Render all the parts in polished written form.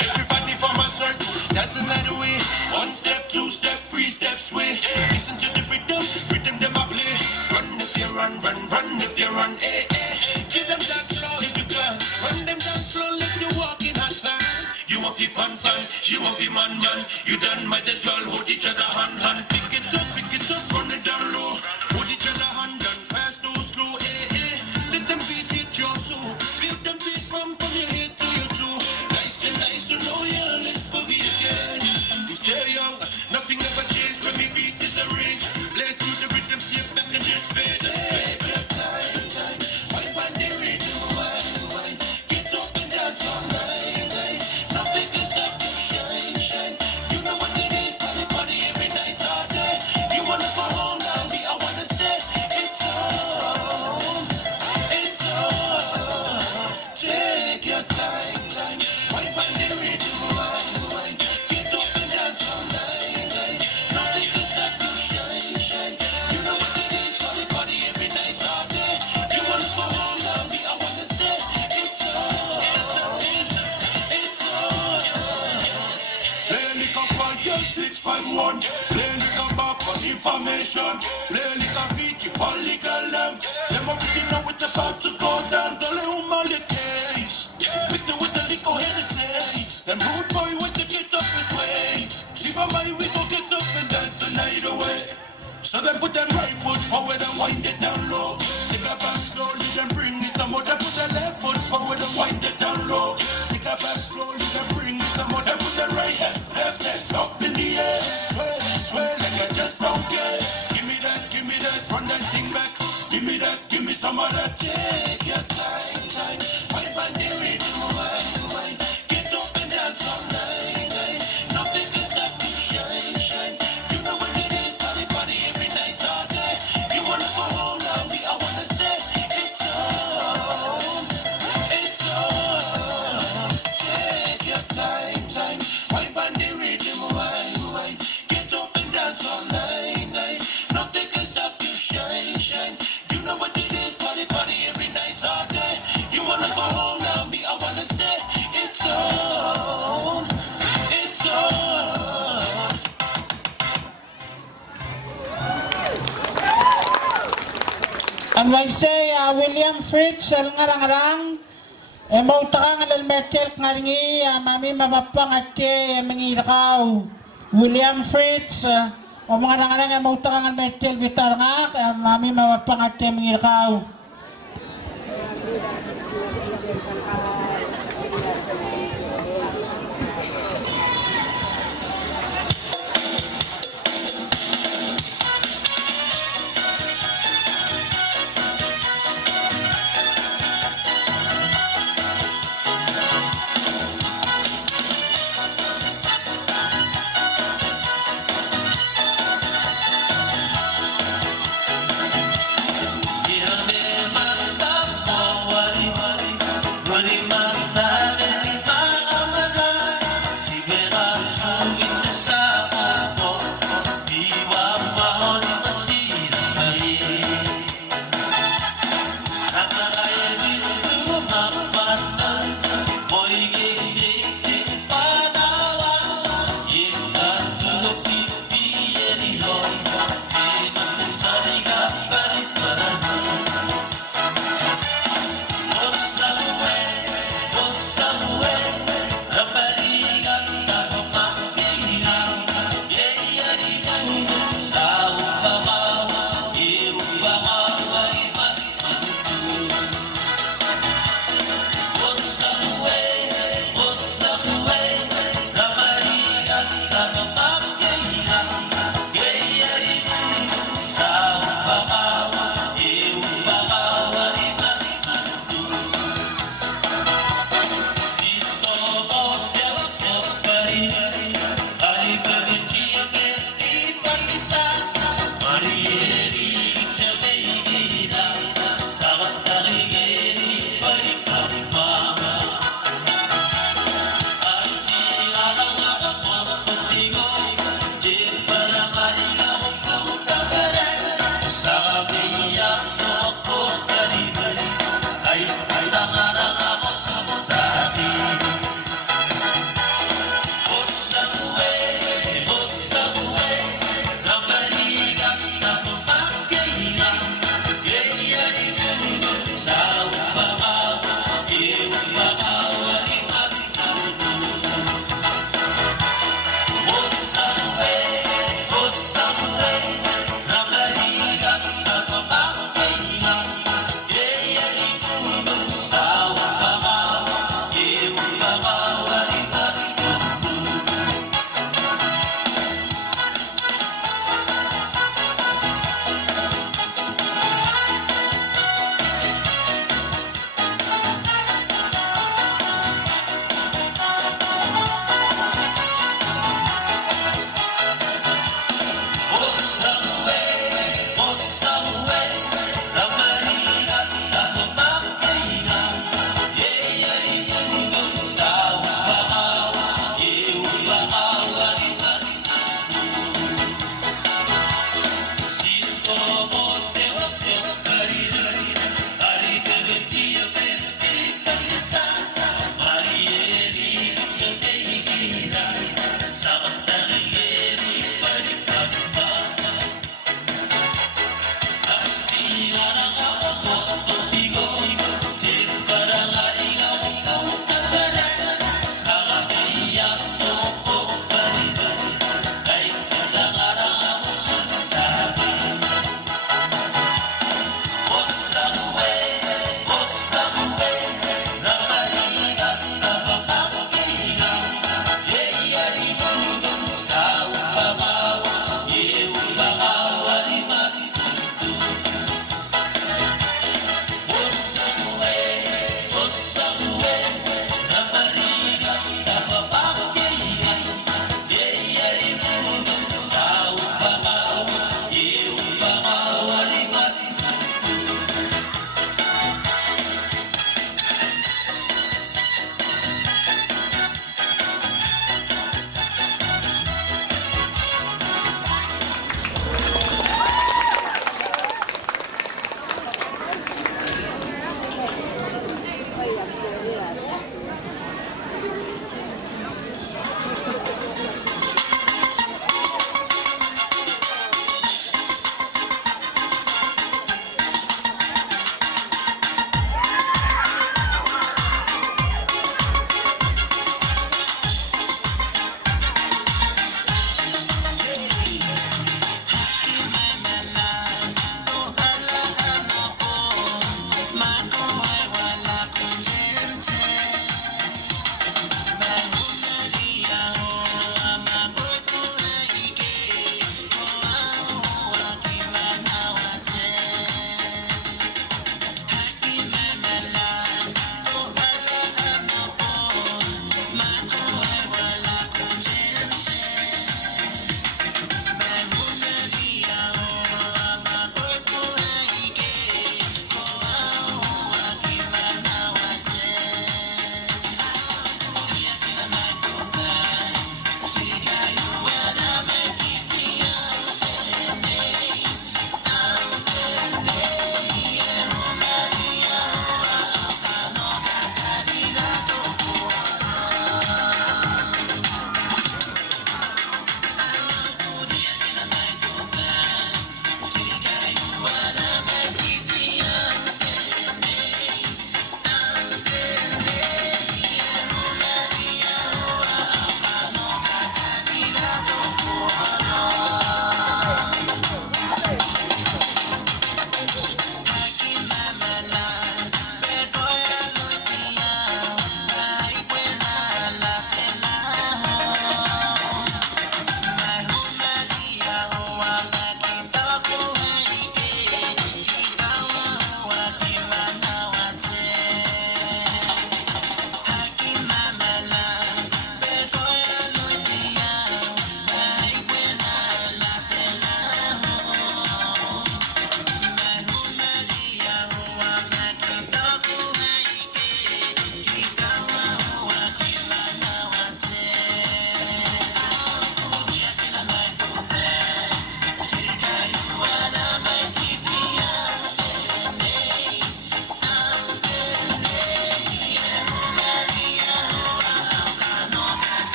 Everybody from a circle, that's another way. One step, two step, three steps way. Listen to the rhythm, rhythm them a play. Run if you run, run, run if you run, eh, eh. Give them that slow if you can. Run them down slow, let you walk in hot line. You want fi fun, fun, you want fi man, man. You done might as well hold each other hand, hand. Pick it up, run it down low. Hold each other hand, done fast, no slow, eh, eh. Let them beat hit your soul. Feel them beat from your head to your toe. Nice to know you, let's boogie again. You stay young, nothing ever changed when we beat this arrange. Let's do the rhythm, step back and just face it. Take your time, wine by the rhythm, wine. Get up and dance all night. Nothing can stop you, shine. You know what it is, party every night, all day. You wanna go home now, me, I wanna stay. It's on. Take your time, wine by the rhythm, wine. Get up and dance all night. Nothing can stop you, shine. You know what it is, party every night, all day. You wanna go home now, me, I wanna stay. It's on. Play liquor for your 651. Play liquor back for information. Play liquor feature for legal them. Them already know it's about to go down. Dole umali case. Mix it with the liquor Hennessy. Them rude boy want to get up his way. Shiva my we go get up and dance the night away. So them put them right foot forward and wind it down low. Take a back slowly, then bring it some more. Then put the left foot forward and wind it down low. Take a back slowly, then bring it some more. Then put the right hand, left hand up in the air. Sway like I just don't care. Give me that, run that thing back. Give me that, give me some of that. Take your time, wine by the rhythm, wine. Get up and dance all night. Nothing can stop you, shine. You know what it is, party every night, all day. You wanna go home now, me, I wanna stay. It's on. Take your time, wine by the rhythm, wine. Get up and dance all night. Nothing can stop you, shine. You know what it is, party every night, all day. You wanna go home now, me, I wanna stay. It's on. And I say, William Fritz, ngarang-ngarang, mau takang alal metel ngaringi, mami mapapang at mengirakaw. William Fritz, ngarang-ngarang, mau takang alal metel gitar nga, mami mapapang at mengirakaw. Wari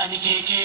Ani keke